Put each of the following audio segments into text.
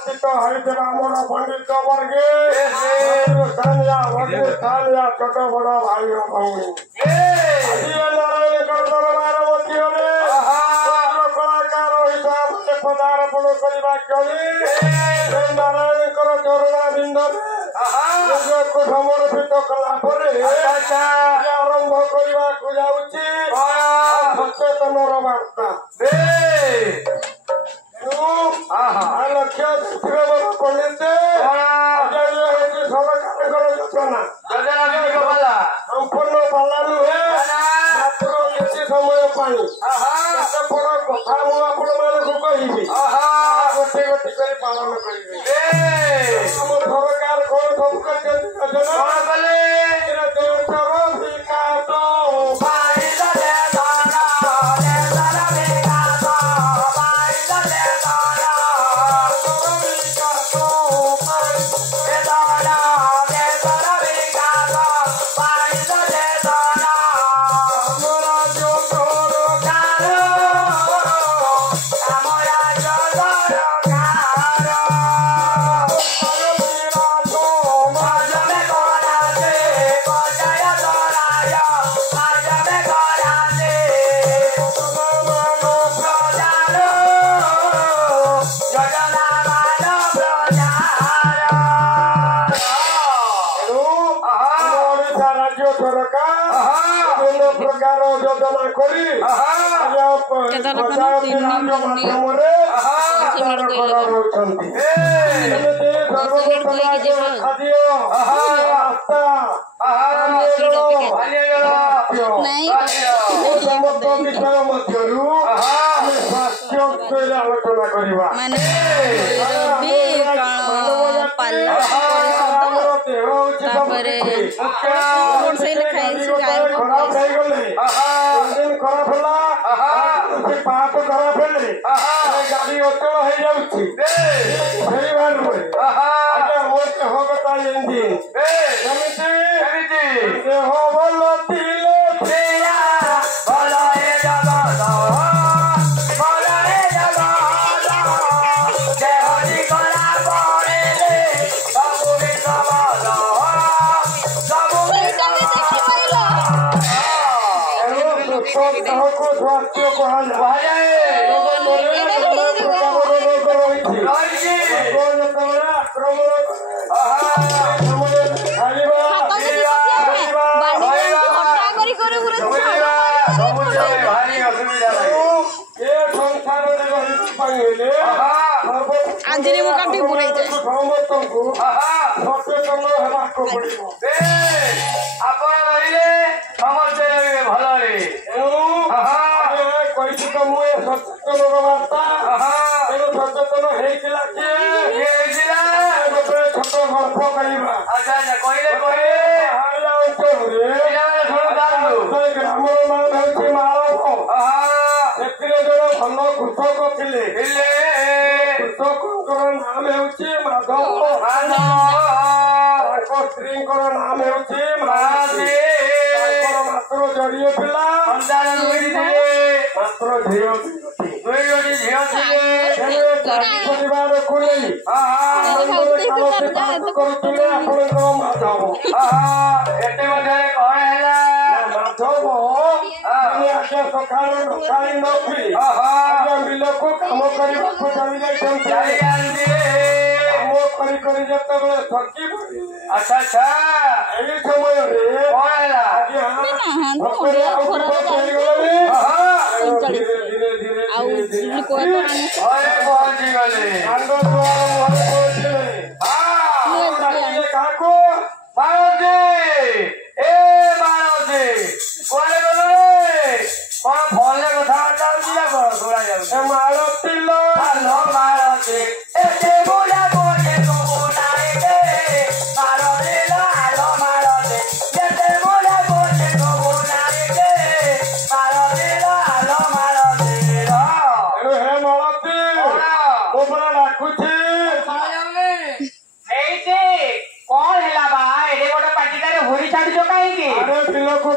निर्वाचित होइଥିବା ଆମର ପଣ୍ଡିତ ବର୍ଗେ ସ୍ଥାନୀୟ ଛୋଟ ବଡ଼ ଭାଇ ଓ ଭଉଣୀ ଆଜି ନାରାୟଣଙ୍କ ଦରବାର ମଧ୍ୟରେ କଳାକାର ହିସାବରେ ପଦାର୍ପଣ କରିବା କରି ନାରାୟଣଙ୍କର ଚରଣା ବିନ୍ଦରେ ନିଜକୁ ସମର୍ପିତ କଲା ପରେ ଆରମ୍ଭ କରିବାକୁ ଯାଉଛି ସଚେତନର ବାର୍ତ୍ତା ଲକ୍ଷ୍ୟ ଦେଖିବେ ମୋର ପଣ୍ଡିତ ହେଉଛି ସରକାରଙ୍କର ଯୋଜନା ସମ୍ପୂର୍ଣ୍ଣ ପାଲା ନୁହେଁ ମାତ୍ର କିଛି ସମୟ ପାଇଁ କେତେ ବଡ଼ କଥା ମୁଁ ଆପଣମାନଙ୍କୁ କହିବି ଗୋଟି ଗୋଟି କରି ପାଳନ କରିବି ଆମ ସରକାର କଣ ସବୁ କରିଛନ୍ତି ଯୋଜନା କଲେ ଦେଶର ବିକାଶ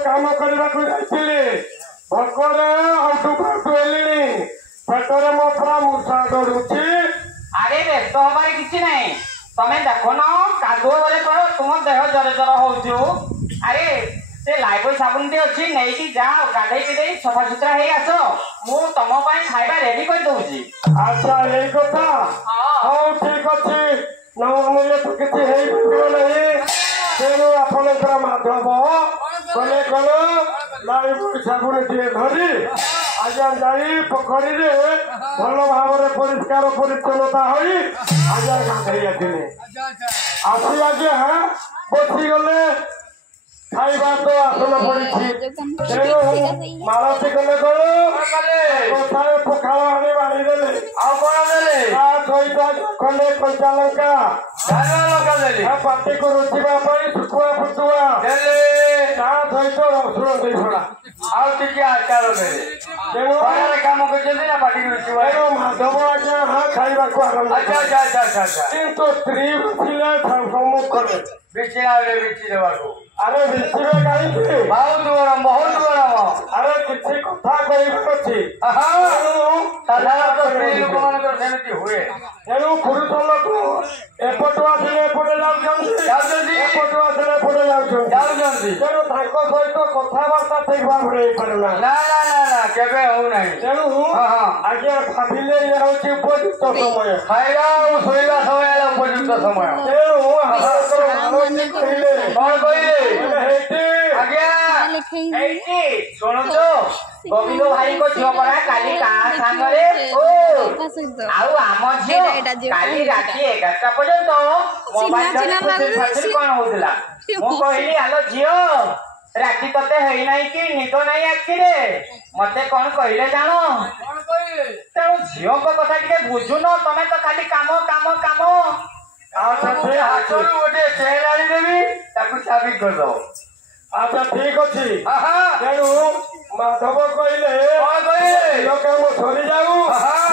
काम करने भोकरे पेटरे मो पूरा मूर्छा दौड़ुची अरे ବ୍ୟସ୍ତ ହବାରେ କିଛି ନାହିଁ। ତମେ ଦେଖୁନ କାଦୁଅ ବୋଲେ କର ତୁମ ଦେହ ଜର ଜର ହଉଛୁ। ଆରେ ସେ ଲାଇବୋଇ ସାବୁନଟି ଅଛି ନେଇକି ଯାଅ ଗାଧେଇ ପିଧେଇ ସଫାସୁତୁରା ହେଇ ଆସ। ମୁଁ ତମ ପାଇଁ ଖାଇବା ରେଡି କରିଦଉଛି। ଆଚ୍ଛା ଏଇ କଥା। ହଉ ଠିକ ଅଛି। ନ ଆଣିଲେ ତ କିଛି ହେଇପାରିବ ନାହିଁ। ତେଣୁ ଆପଣଙ୍କର ମାଧବ କଲେ କଣ ଲାଇବୋଇ ସାବୁନଟିଏ ଧରି ଆଜ୍ଞା ଯାଇ ପୋଖରୀରେ ଭଲ ଭାବରେ ପରିଷ୍କାର ପରିଚ୍ଛନ୍ନତା ହୋଇ ଆଜ୍ଞା ଗାଧେଇ ଆସିଲେ। ଆସି ଆଜ୍ଞା ବସିଗଲେ। ଖାଇବା ତ ଆସନ ପଡିଛି। ତେଣୁ ମାଳତୀ କଲେ କଣ କଥାରେ ପଖାଳ ଆଣି ବାଢିଦେଲେ। ଆଉ କଣ ଦେଲେ? ତା ସହିତ ଖଣ୍ଡେ କଞ୍ଚା ଲଙ୍କା ଲଙ୍କା ଦେଲେ। ପାଟିକୁ ରୁଚିବା ପାଇଁ ଶୁଖୁଆ ଫୁଟୁଆ ଦେଲେ। ତା ସହିତ ରସୁଣ ଦେଇ ଫଳା ଆଉ ଟିକେ ଆଚାର ଦେଲେ। ତେଣୁ କାମ କରିଛନ୍ତି ନା ପାଟିକୁ ରୁଚିବା। ତେଣୁ ମାଧବ ଆଜ୍ଞା ଖାଇବାକୁ ଆରମ୍ଭ କଲେ। କିନ୍ତୁ ସ୍ତ୍ରୀ ଥିଲେ ସମ୍ମୁଖରେ ବିଚି ଦେବାକୁ। ଆରେ ବିଚିବେ କାହିଁକି? ବହୁତ ଗରମ ବହୁତ ଗରମ। ଆରେ କିଛି କଥା କହିବାର ଅଛି। ସାଧାରଣତଃ ସ୍ତ୍ରୀ ଲୋକମାନଙ୍କର ସେମିତି ହୁଏ। ତେଣୁ ପୁରୁଷ ଲୋକ ଏପଟୁ ଆସିଲେ ଏପଟେ ଯାଉଛନ୍ତି ଏପଟୁ ଆସିଲେ ଏପଟେ ଯାଉଛନ୍ତି। ତେଣୁ ତାଙ୍କ ସହିତ କଥାବାର୍ତ୍ତା ଠିକ ଭାବରେ ହେଇପାରୁନା। ନା ନା ନା ନା କେବେ ହଉନାହିଁ। ତେଣୁ ଆଜ୍ଞା ଭାବିଲେ ଇଏ ହଉଛି ଉପଯୁକ୍ତ ସମୟ। ଖାଇବା ଆଉ ଶୋଇବା ସମୟ ହେଲା ଉପଯୁକ୍ତ ସମୟ। ତେଣୁ କହିଲେ କଣ କହିଲେ? ଆଜ୍ଞା ଶୁଣୁଛୁ ଗୋବିନ୍ଦ ଭାଇଙ୍କ ଝିଅ ପରା କାଲି କାହା ସାଙ୍ଗରେ ଆଉ ଆମ ଝିଅ କାଲି ରାତି 11ଟା ପର୍ଯ୍ୟନ୍ତ କଣ ହଉଥିଲା। ମୁଁ କହିଲି ଆଲୋ ଝିଅ ରାତି ତତେ ହେଇନାହିଁ କି ନିଦ ନାହିଁ ଆଖିରେ? ମତେ କଣ କହିଲେ ଜାଣ? ତେଣୁ ଝିଅଙ୍କ କଥା ଟିକେ ବୁଝୁନ। ତମେ ତ ଖାଲି କାମ କାମ କାମ। ହାତରୁ ଗୋଟେ ଚେନ୍ ଆଣିଦେବି ତାକୁ ଚାବି କରିଦବ। ଆଚ୍ଛା ଠିକ ଅଛି। ତେଣୁ ମାଧବ କହିଲେ କାମ ସରିଯାଉ।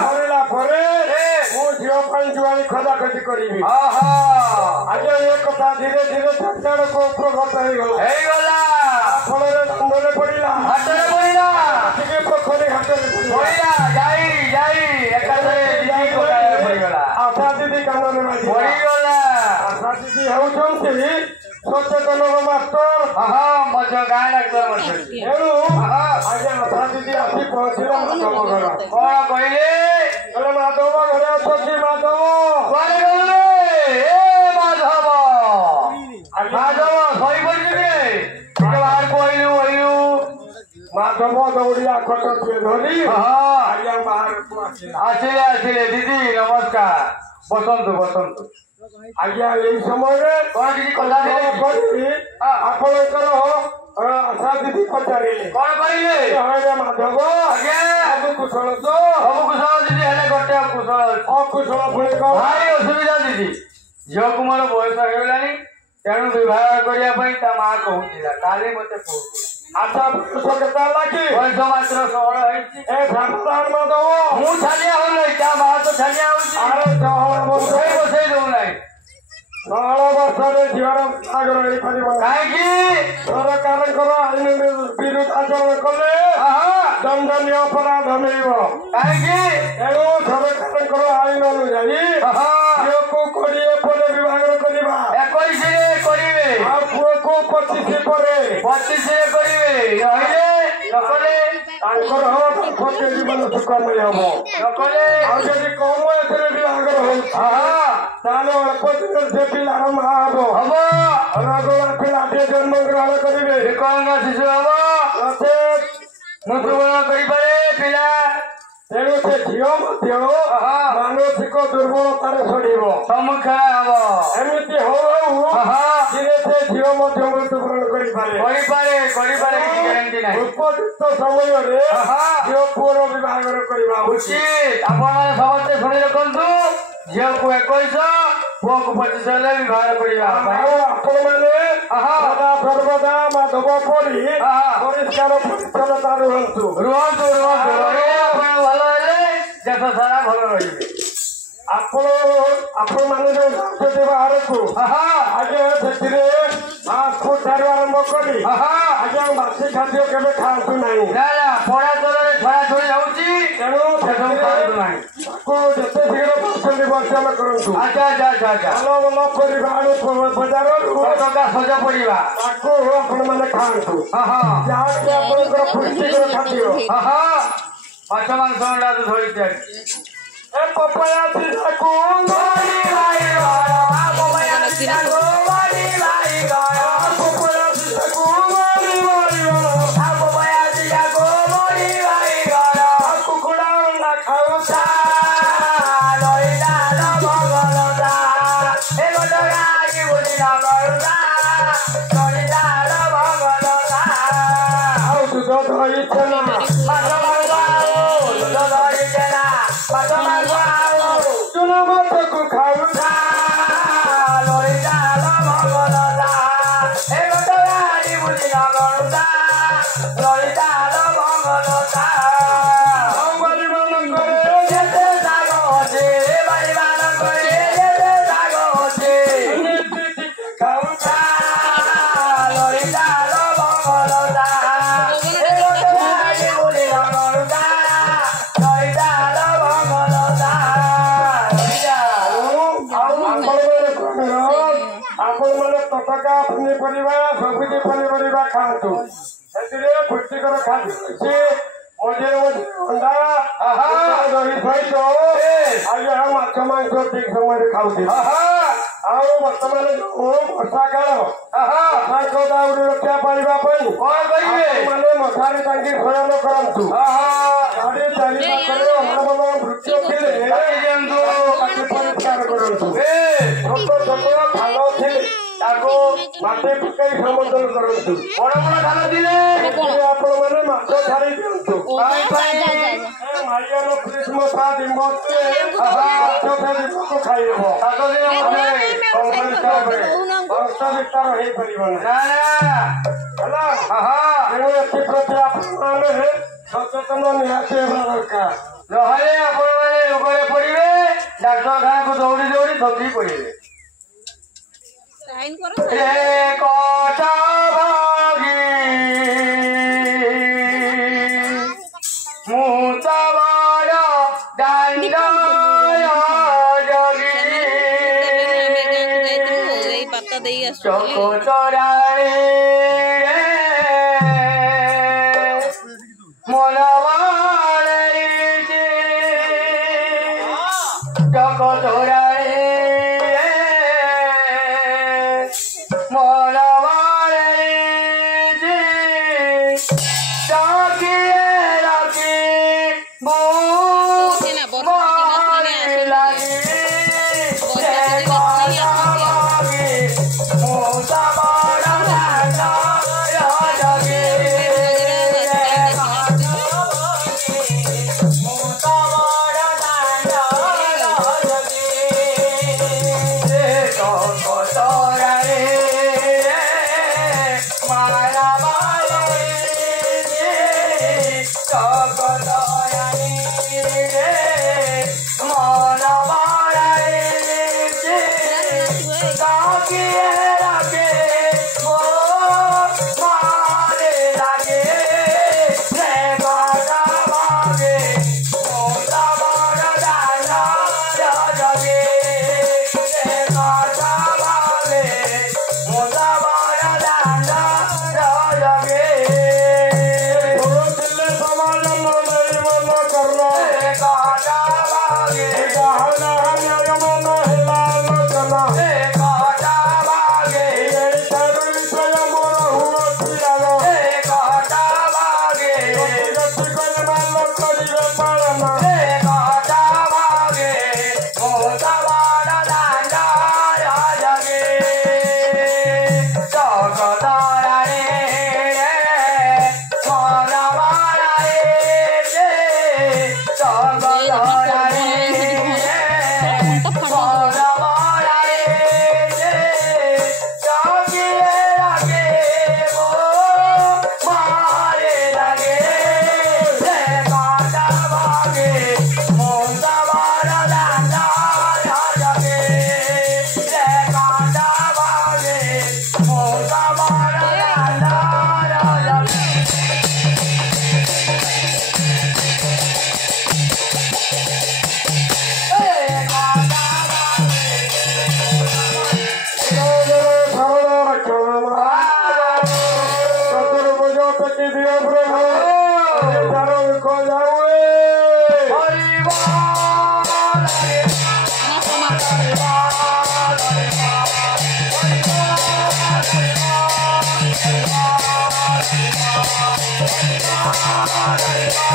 ସରିଲା ପରେ ମୁଁ ଝିଅ ପାଇଁ ଜୁଆଳି ଖୋଜାଖୋଜି କରିବି। ଆଜ୍ଞା ଏ କଥା ଧୀରେ ଧୀରେ ଚାରିଆଡକୁ ପ୍ରଘଟ ହେଇଗଲା। ଫଳରେ ଦାଣ୍ଡରେ ପଡିଲା ଟିକେ ପୋଖରୀ ଘାଟରେ ପଡିଲା। ଆଶା ଦିଦି କାନରେ ପଡିଗଲା। ଆଶା ଦିଦି ହେଉଛନ୍ତି ସଚେତନ ମାଷ୍ଟର ମଧ୍ୟ ଗାଁ ଡାକ୍ତର। ତେଣୁ ଆଜ୍ଞା ଆଶା ଦିଦି ଆସି ପହଞ୍ଚିଲେ ମାଧବ ଘର। କଣ କହିଲେ? ମାଧବ ଘରେ ଅଛନ୍ତି। ମାଧବ ମାଧବ ଶୋଇପଡିଯିବେ। ବାହାରକୁ ଅଇଲୁ। ମାଧବ ଦୌଡ଼ିଆ ଖଟଟିଏ ଧରି ଆଜ୍ଞା ବାହାରକୁ ଆସିଲେ। ଦିଦି ନମସ୍କାର। ବସନ୍ତୁ। ଆଜ୍ଞା ଏଇ ସମୟରେ କଣ କିଛି କଥା କରିବି ଆପଣଙ୍କର ଆଶା ଦିଦି ପଚାରିଲେ। କଣ କହିଲେ? ମାଧବ ଆଜ୍ଞା ସବୁ କୁଶଳ ତ? ସବୁ କୁଶଳ ଦିଦି ହେଲେ ଗୋଟେ ଅକୁଶଳ ଅଛି। ଅକୁଶଳ ପୁଣି କଣ? ଭାରି ଅସୁବିଧା ଦିଦି। ଝିଅକୁ ମୋର ବୟସ ହେଇଗଲାଣି। ତେଣୁ ବିବାହ କରିବା ପାଇଁ ତା ମା କହୁଥିଲା। କାଲି ମତେ କହୁଥିଲା। ଆଚ୍ଛା ବୟସ କେତେ ହେଲା କି? ବୟସ ମାତ୍ର 16 ହେଇଛି। ମାଧବ ମୁଁ ଛାନିଆ ହଉନାହିଁ। ତା ମା ତ ଛାନିଆ ହଉଛି। ବସେଇ ଦଉନାହିଁ। 16 ବର୍ଷରେ ଝିଅର ବାହାଘର ହେଇପାରିବ କାହିଁକି? ସରକାରଙ୍କର ଆଇନ ବିରୁଦ୍ଧାଚରଣ କଲେ ଦଣ୍ଡନୀୟ ଅପରାଧ ମିଳିବ। କାହିଁକି? ତେଣୁ ସରକାରଙ୍କର ଆଇନ ଅନୁଯାୟୀ ଝିଅକୁ 20 ପରେ ବିବାହ କରିବା। 21ରେ କରିବେ। ଆଉ ପୁଅକୁ 25 ପରେ। 25ରେ କରିବେ। ନକଲେ ତାଙ୍କର ଦାମ୍ପତ୍ୟ ଜୀବନ ସୁଖମୟ ହବ। ନକଲେ ଆଉ ଯଦି କମ ବୟସରେ ବିବାହର ହଉଛି ତାହେଲେ ଅଳ୍ପ ଦିନରେ ସେ ପିଲାର ମା ହବ। ରଗୋଳା ପିଲାଟିଏ ଜନ୍ମ ଗ୍ରହଣ କରିବେ। ବିକଳାଙ୍ଗ ଶିଶୁ ହବ। ମୃତ୍ୟୁବରଣ କରିପାରେ ପିଲା। ତେଣୁ ସେ ଝିଅ ମଧ୍ୟ ମାନସିକ ଦୁର୍ବଳତାରେ ସଢିବ, ସମ୍ମୁଖୀନ ହବ। ଏମିତି ହଉ ଧୀରେ ସେ ଝିଅ ମଧ୍ୟ ମୃତ୍ୟୁବରଣ କରିପାରେ। ଉପଯୁକ୍ତ ସମୟରେ ଝିଅ ପୁଅର ବିବାହର କରିବା ଉଚିତ। ଆପଣମାନେ ସମସ୍ତେ ଶୁଣି ରଖନ୍ତୁ। ଝିଅକୁ 21, ପୁଅକୁ 25 ହେଲେ ବିବାହ କରିବା। ଆଉ ଆପଣମାନେ ସର୍ବଦା ମାଧବ ପରି ପରିଷ୍କାର ପରିଚ୍ଛନ୍ନତା ରୁହନ୍ତୁ। ଭଲ ହେଲେ ଦେଶ ସାରା ଭଲ ରହିବେ। ଆପଣମାନେ ଯୋଉ ଯାଉଛନ୍ତି ବାହାରକୁ ଆଜ୍ଞା ସେଥିରେ ଫାଷ୍ଟଫୁଡ ଠାରୁ ଆରମ୍ଭ କରି ଆଜ୍ଞା ବାସି ଖାଦ୍ୟ କେବେ ଖାଆନ୍ତୁ ନାହିଁ। ପୋଡ଼ା ତେଲରେ ଛଣାଛଣି ହଉଛି, ତେଣୁ ସେସବୁ ଖାଆନ୍ତୁ ନାହିଁ। ତାକୁ ଯେତେ ଶୀଘ୍ର ପାରୁଛନ୍ତି ବର୍ଜନ କରନ୍ତୁ। ଆଚ୍ଛା ଆଚ୍ଛା ଆଚ୍ଛା ଆଚ୍ଛା ଭଲ ଭଲ ପରିବା ଆଳୁ ବଜାରରୁ ଟଙ୍କା ସଜ ପଡିବା ତାକୁ ଆପଣମାନେ ଖାଆନ୍ତୁ। ହଁ ହଁ ଯାହାକି ଆପଣଙ୍କର ପୁଷ୍ଟିକର ଖାଦ୍ୟ। ହଁ ହଁ ମାଛ ମାଂସ ଅଣ୍ଡା ଧରିଛି ଏ ପପାୟା ସିଧାକୁ ପପାୟା ସିଧାକୁ କୁକୁଡ଼ା ଅଣ୍ଡା ଖାଉଛା ଆଉ ଦୁଧ ଧରିଛେ ନା ଚୁନା ମାଛକୁ ଖାଉଛା ଆପଣମାନେ ତଟକା ପନିପରିବା ସବୁଜ ପନିପରିବା ଖାଆନ୍ତୁ। ସେଥିରେ ପୁଷ୍ଟିକର ଖାଦ୍ୟ ଅଛି। ମଝିରେ ମଝିରେ ଅଣ୍ଡା ଦହି ସହିତ ଆଉ ଯାହା ମାଛ ମାଂସ ଠିକ ସମୟରେ ଖାଉଥିବେ। ଆଉ ବର୍ତ୍ତମାନ ଯୋଉ ବର୍ଷା କାଳ ବର୍ଷାଙ୍କ ଦାଉରୁ ରକ୍ଷା ପାଇବା ପାଇଁ କଣ କରିବେ ମାନେ ମଶାରୀ ଟାଙ୍ଗି ଶୟନ କରନ୍ତୁ। ଗାଡି ଚାରି ପାଖରେ ଅନାବନା ବୃକ୍ଷ ଥିଲେ ତାକୁ ପରିଷ୍କାର କରନ୍ତୁ। ଛୋଟ ଛୋଟ ଖାଲ ଥିଲେ ତାକୁ ମାଟି ପକାଇ ସମତଳ କରନ୍ତୁ। ବଡ ବଡ ଖାଲ ଥିଲେ ଆପଣମାନେ ମାଛ ଛାଡି ଦିଅନ୍ତୁ। ମାରିଆନ କ୍ରିସମସ ଡିମ୍ବ ମାଛ ଛାଡ଼ିକୁ ଖାଇଦେବ। ବଂଶ ବିସ୍ତାର ହେଇପାରିବ ନା ହେଲା। ତେଣୁ ଏଥିପ୍ରତି ଆପଣମାନେ ସଚେତନ ନିହାତି ହେବା ଦରକାର। ନହେଲେ ଆପଣମାନେ ରୋଗରେ ପଡିବେ ଡାକ୍ତରଖାନାକୁ ଦୌଡ଼ି ଦୌଡ଼ି ଧୋକି ପଡିବେ। ମୁଁ ତ ବଡ଼ ଦାଣ୍ଡ ଚକୋତରାଣୀ ମନ ବାଳେଇଛି ଚକୋତରାଣୀ ମନ ବାଳେଇଛି ଚାକିଏ ରଖି Bye. ଟେକି ଦିଅ ପ୍ରଭୁ ତାର ବିକ ଯାଉ Hare